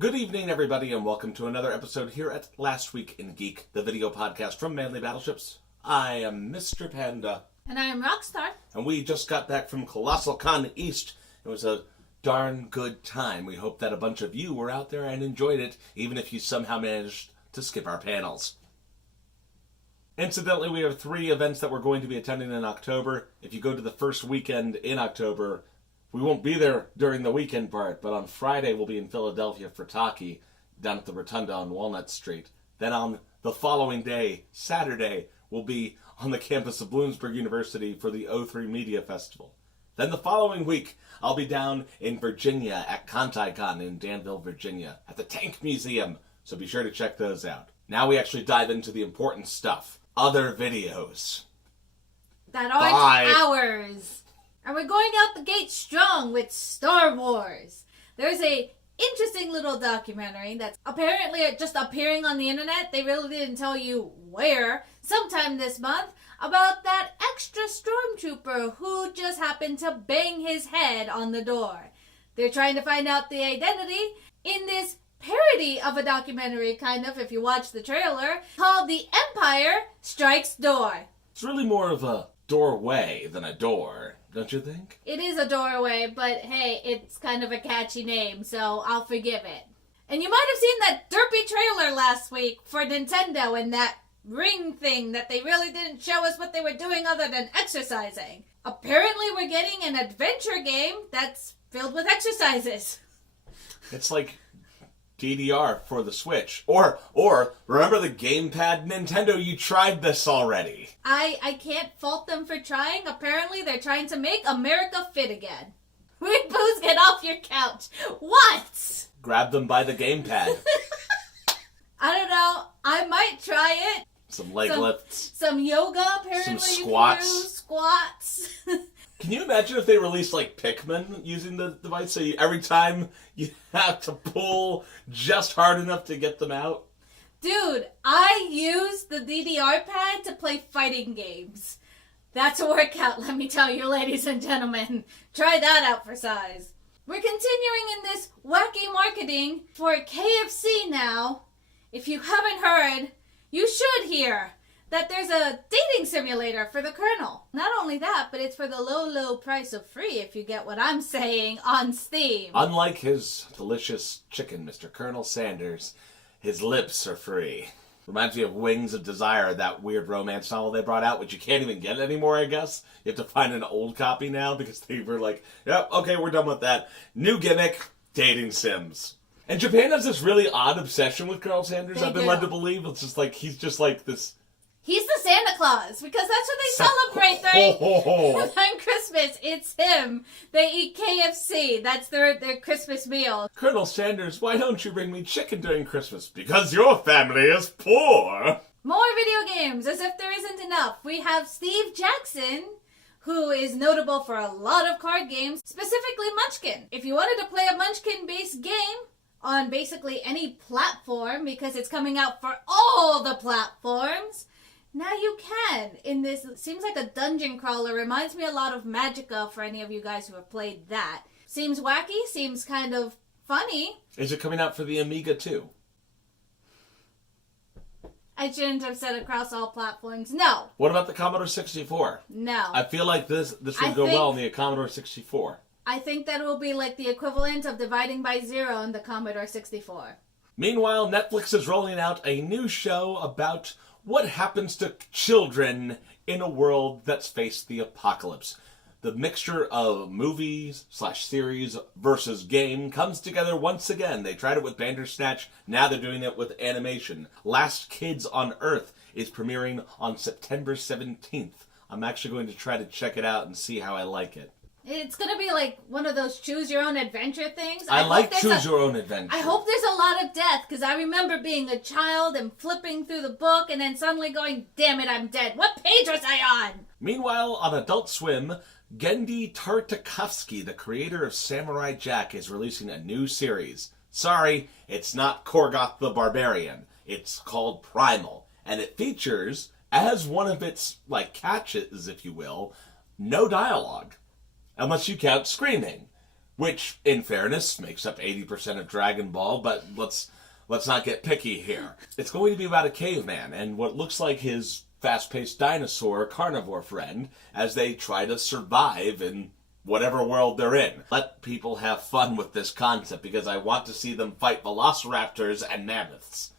Good evening, everybody, and welcome to another episode here at Last Week in Geek, the video podcast from Manly Battleships. I am Mr. Panda. And I am Roxstar. And we just got back from Colossal Con East. It was a darn good time. We hope that a bunch of you were out there and enjoyed it, even if you somehow managed to skip our panels. Incidentally, we have 3 events that we're going to be attending in October. If you go to the first weekend in October, we won't be there during the weekend part, but on Friday we'll be in Philadelphia for Taki, down at the Rotunda on Walnut Street. Then on the following day, Saturday, we'll be on the campus of Bloomsburg University for the O3 Media Festival. Then the following week, I'll be down in Virginia at ContiCon in Danville, Virginia, at the Tank Museum, so be sure to check those out. Now we actually dive into the important stuff. Other videos. That aren't ours. And we're going out the gate strong with Star Wars. There's a interesting little documentary that's apparently just appearing on the internet. They really didn't tell you where. Sometime this month, about that extra stormtrooper who just happened to bang his head on the door. They're trying to find out the identity in this parody of a documentary, kind of, if you watch the trailer, called The Empire Strikes Door. It's really more of a doorway than a door, don't you think? It is a doorway, but hey, it's kind of a catchy name, so I'll forgive it. And you might have seen that derpy trailer last week for Nintendo and that ring thing that they really didn't show us what they were doing other than exercising. Apparently we're getting an adventure game that's filled with exercises. It's like DDR for the Switch. Or remember the gamepad Nintendo? You tried this already. I can't fault them for trying. Apparently they're trying to make America fit again. Weird Booze, get off your couch. What? Grab them by the gamepad. I don't know. I might try it. Some leg lifts. Some yoga, apparently. Some squats. You can do squats. Can you imagine if they released, like, Pikmin using the device? So every time you have to pull just hard enough to get them out? Dude, I use the DDR pad to play fighting games. That's a workout, let me tell you, ladies and gentlemen. Try that out for size. We're continuing in this wacky marketing for KFC now. If you haven't heard, you should hear that there's a dating simulator for the Colonel. Not only that, but it's for the low, low price of free, if you get what I'm saying, on Steam. Unlike his delicious chicken, Mr. Colonel Sanders, his lips are free. Reminds me of Wings of Desire, that weird romance novel they brought out, which you can't even get anymore, I guess. You have to find an old copy now, because they were like, yep, okay, we're done with that. New gimmick, dating sims. And Japan has this really odd obsession with Colonel Sanders, I've been led to believe. It's just like, he's just like this... He's the Santa Claus, because that's what they celebrate during Christmas. It's him. They eat KFC. That's their Christmas meal. Colonel Sanders, why don't you bring me chicken during Christmas? Because your family is poor. More video games, as if there isn't enough. We have Steve Jackson, who is notable for a lot of card games, specifically Munchkin. If you wanted to play a Munchkin-based game on basically any platform, because it's coming out for all the platforms, now you can. In this, it seems like a dungeon crawler. Reminds me a lot of Magicka for any of you guys who have played that. Seems wacky, seems kind of funny. Is it coming out for the Amiga too? I shouldn't have said across all platforms. No. What about the Commodore 64? No. I feel like this would go well on the Commodore 64. I think that will be like the equivalent of dividing by 0 on the Commodore 64. Meanwhile, Netflix is rolling out a new show about what happens to children in a world that's faced the apocalypse. The mixture of movies / series versus game comes together once again. They tried it with Bandersnatch, now they're doing it with animation. Last Kids on Earth is premiering on September 17th. I'm actually going to try to check it out and see how I like it. It's going to be like one of those choose-your-own-adventure things. I like choose-your-own-adventure. I hope there's a lot of death, because I remember being a child and flipping through the book and then suddenly going, damn it, I'm dead. What page was I on? Meanwhile, on Adult Swim, Genndy Tartakovsky, the creator of Samurai Jack, is releasing a new series. Sorry, it's not Korgoth the Barbarian. It's called Primal, and it features, as one of its, catches, if you will, no dialogue. Unless you count screaming. which, in fairness, makes up 80% of Dragon Ball, but let's not get picky here. It's going to be about a caveman and what looks like his fast-paced dinosaur carnivore friend as they try to survive in whatever world they're in. Let people have fun with this concept because I want to see them fight velociraptors and mammoths.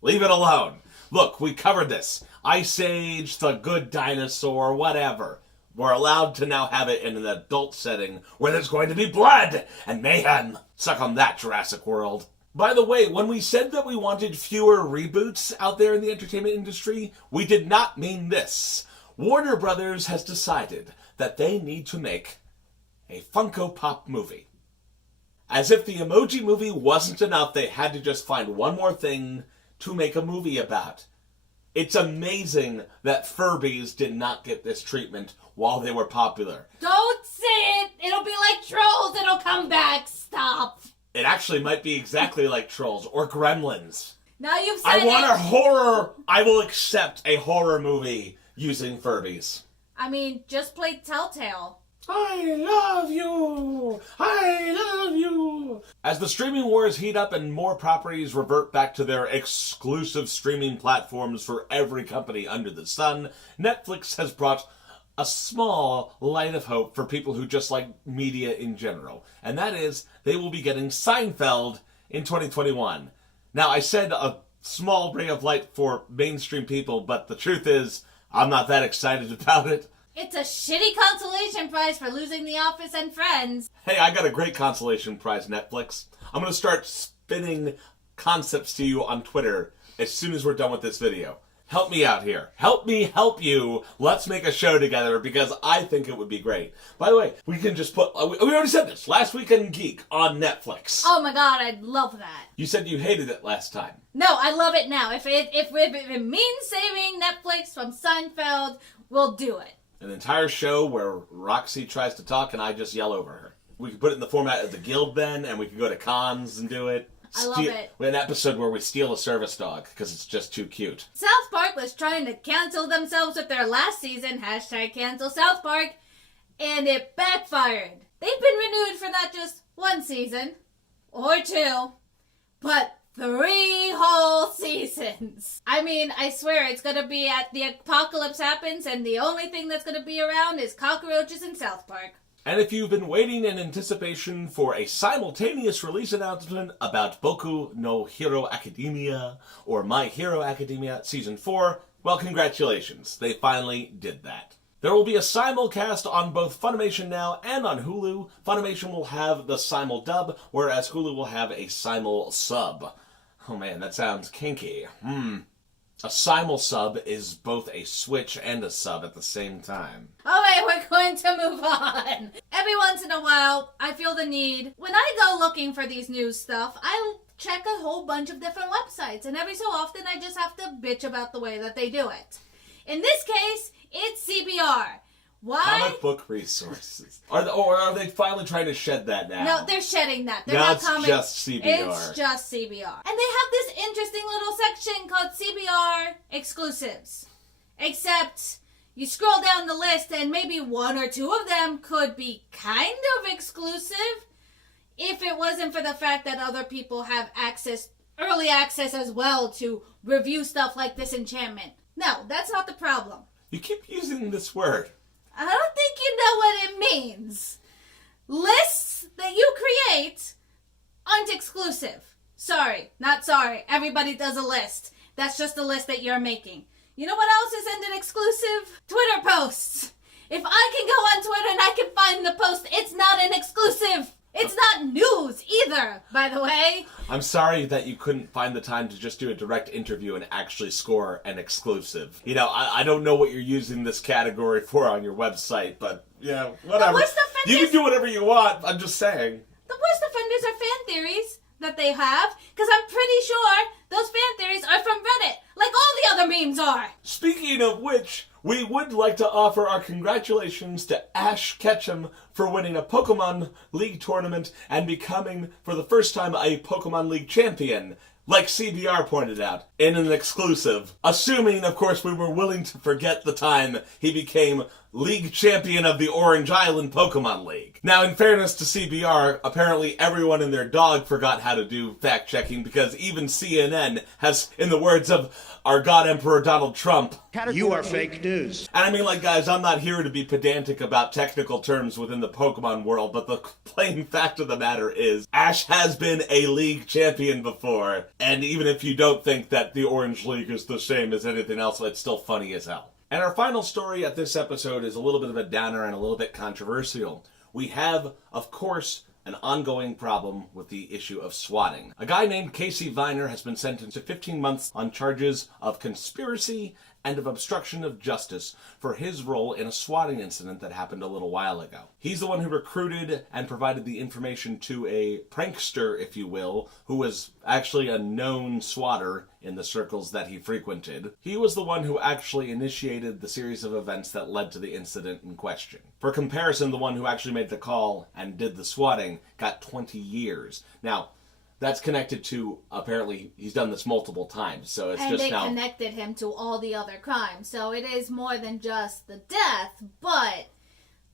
Leave it alone. Look, we covered this. Ice Age, The Good Dinosaur, whatever. We're allowed to now have it in an adult setting where there's going to be blood and mayhem. Suck on that, Jurassic World. By the way, when we said that we wanted fewer reboots out there in the entertainment industry, we did not mean this. Warner Brothers has decided that they need to make a Funko Pop movie. As if the Emoji Movie wasn't enough, they had to just find one more thing to make a movie about. It's amazing that Furbies did not get this treatment while they were popular. Don't say it! It'll be like Trolls, it'll come back, stop! It actually might be exactly like Trolls or Gremlins. Now you've said I want a horror! I will accept a horror movie using Furbies. I mean, just play Telltale. I love you! I love you! As the streaming wars heat up and more properties revert back to their exclusive streaming platforms for every company under the sun, Netflix has brought a small light of hope for people who just like media in general. And that is, they will be getting Seinfeld in 2021. Now, I said a small ray of light for mainstream people, but the truth is, I'm not that excited about it. It's a shitty consolation prize for losing The Office and Friends. Hey, I got a great consolation prize, Netflix. I'm going to start spinning concepts to you on Twitter as soon as we're done with this video. Help me out here. Help me help you. Let's make a show together because I think it would be great. By the way, we can just put... we already said this. Last Weekend Geek on Netflix. Oh my god, I'd love that. You said you hated it last time. No, I love it now. If it means saving Netflix from Seinfeld, we'll do it. An entire show where Roxy tries to talk and I just yell over her. We could put it in the format of the Guild then, and we could go to cons and do it. I love it. We had an episode where we steal a service dog because it's just too cute. South Park was trying to cancel themselves with their last season, #cancel South Park, and it backfired. They've been renewed for not just one season, or two, but 3 whole seasons. I mean, I swear it's gonna be at the apocalypse happens and the only thing that's gonna be around is cockroaches in South Park. And if you've been waiting in anticipation for a simultaneous release announcement about Boku no Hero Academia or My Hero Academia Season 4, well, congratulations. They finally did that. There will be a simulcast on both Funimation Now and on Hulu. Funimation will have the simul dub, whereas Hulu will have a simul sub. Oh man, that sounds kinky. A simul sub is both a switch and a sub at the same time. Alright, we're going to move on. Every once in a while, I feel the need. When I go looking for these news stuff, I check a whole bunch of different websites, and every so often I just have to bitch about the way that they do it. In this case, it's CBR. Why? Comic book resources. Are they finally trying to shed that now? No, they're shedding that. They're now not it's comic. just CBR. It's just CBR. And they have this interesting little section called CBR exclusives. Except you scroll down the list and maybe 1 or 2 of them could be kind of exclusive if it wasn't for the fact that other people have early access as well to review stuff like Disenchantment. No, that's not the problem. You keep using this word. I don't think you know what it means. Lists that you create aren't exclusive. Sorry, not sorry. Everybody does a list. That's just a list that you're making. You know what else isn't an exclusive? Twitter posts. If I can go on Twitter and I can find the post, it's not an exclusive. It's not news either, by the way. I'm sorry that you couldn't find the time to just do a direct interview and actually score an exclusive. You know, I don't know what you're using this category for on your website, but, yeah, whatever. The worst offenders, you can do whatever you want, I'm just saying. The worst offenders are fan theories that they have, because I'm pretty sure those fan theories are from Reddit, like all the other memes are. Speaking of which, we would like to offer our congratulations to Ash Ketchum for winning a Pokemon League tournament and becoming, for the first time, a Pokemon League champion, like CBR pointed out, in an exclusive. Assuming, of course, we were willing to forget the time he became League Champion of the Orange Island Pokemon League. Now, in fairness to CBR, apparently everyone and their dog forgot how to do fact-checking, because even CNN has, in the words of our God Emperor Donald Trump, "You are fake news." And I mean, like, guys, I'm not here to be pedantic about technical terms within the Pokemon world, but the plain fact of the matter is, Ash has been a League champion before, and even if you don't think that the Orange League is the same as anything else, it's still funny as hell. And our final story at this episode is a little bit of a downer and a little bit controversial. We have, of course, an ongoing problem with the issue of swatting. A guy named Casey Viner has been sentenced to 15 months on charges of conspiracy and of obstruction of justice for his role in a swatting incident that happened a little while ago. He's the one who recruited and provided the information to a prankster, if you will, who was actually a known swatter in the circles that he frequented. He was the one who actually initiated the series of events that led to the incident in question. For comparison, the one who actually made the call and did the swatting got 20 years. Now, that's connected to, apparently, he's done this multiple times, so it's just now... And they connected him to all the other crimes, so it is more than just the death, but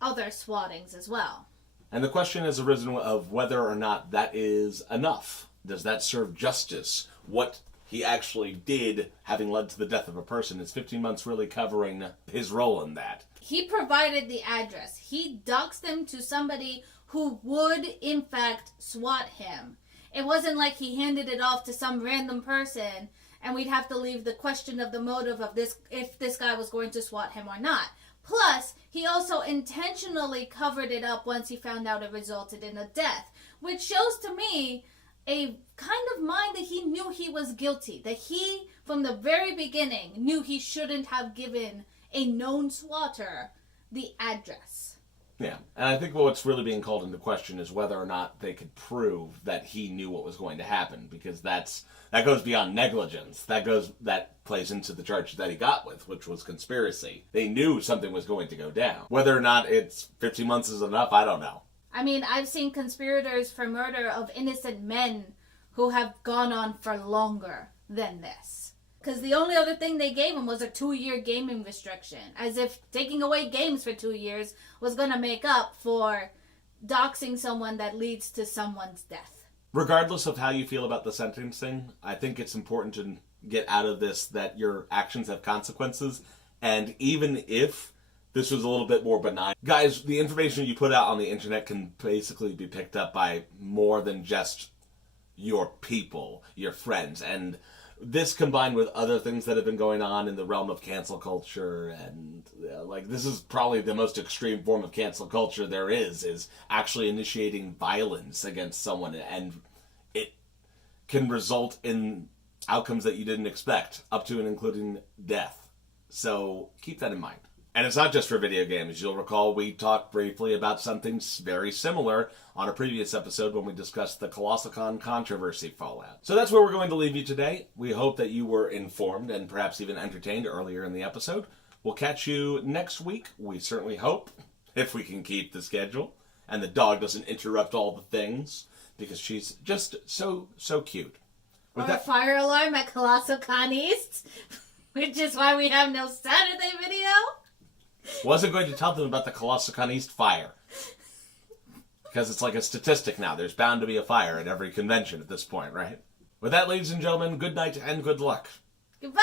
other swattings as well. And the question has arisen of whether or not that is enough. Does that serve justice? What he actually did, having led to the death of a person, is 15 months really covering his role in that? He provided the address. He doxed him to somebody who would, in fact, swat him. It wasn't like he handed it off to some random person and we'd have to leave the question of the motive of this, if this guy was going to swat him or not. Plus, he also intentionally covered it up once he found out it resulted in a death, which shows to me a kind of mind that he knew he was guilty, that he, from the very beginning, knew he shouldn't have given a known swatter the address. Yeah, and I think what's really being called into question is whether or not they could prove that he knew what was going to happen, because that goes beyond negligence. That plays into the charge that he got with, which was conspiracy. They knew something was going to go down. Whether or not it's 15 months is enough, I don't know. I mean, I've seen conspirators for murder of innocent men who have gone on for longer than this. Because the only other thing they gave him was a 2-year gaming restriction. As if taking away games for 2 years was going to make up for doxing someone that leads to someone's death. Regardless of how you feel about the sentencing, I think it's important to get out of this that your actions have consequences. And even if this was a little bit more benign, guys, the information you put out on the internet can basically be picked up by more than just your people, your friends. And this combined with other things that have been going on in the realm of cancel culture, and this is probably the most extreme form of cancel culture there is actually initiating violence against someone, and it can result in outcomes that you didn't expect, up to and including death. So keep that in mind. And it's not just for video games. You'll recall we talked briefly about something very similar on a previous episode when we discussed the ColossalCon controversy fallout. So that's where we're going to leave you today. We hope that you were informed and perhaps even entertained earlier in the episode. We'll catch you next week, we certainly hope, if we can keep the schedule and the dog doesn't interrupt all the things, because she's just so cute. Or a fire alarm at ColossalCon East, which is why we have no Saturday video. Wasn't going to tell them about the ColossalCon East fire. Because it's like a statistic now. There's bound to be a fire at every convention at this point, right? With that, ladies and gentlemen, good night and good luck. Goodbye!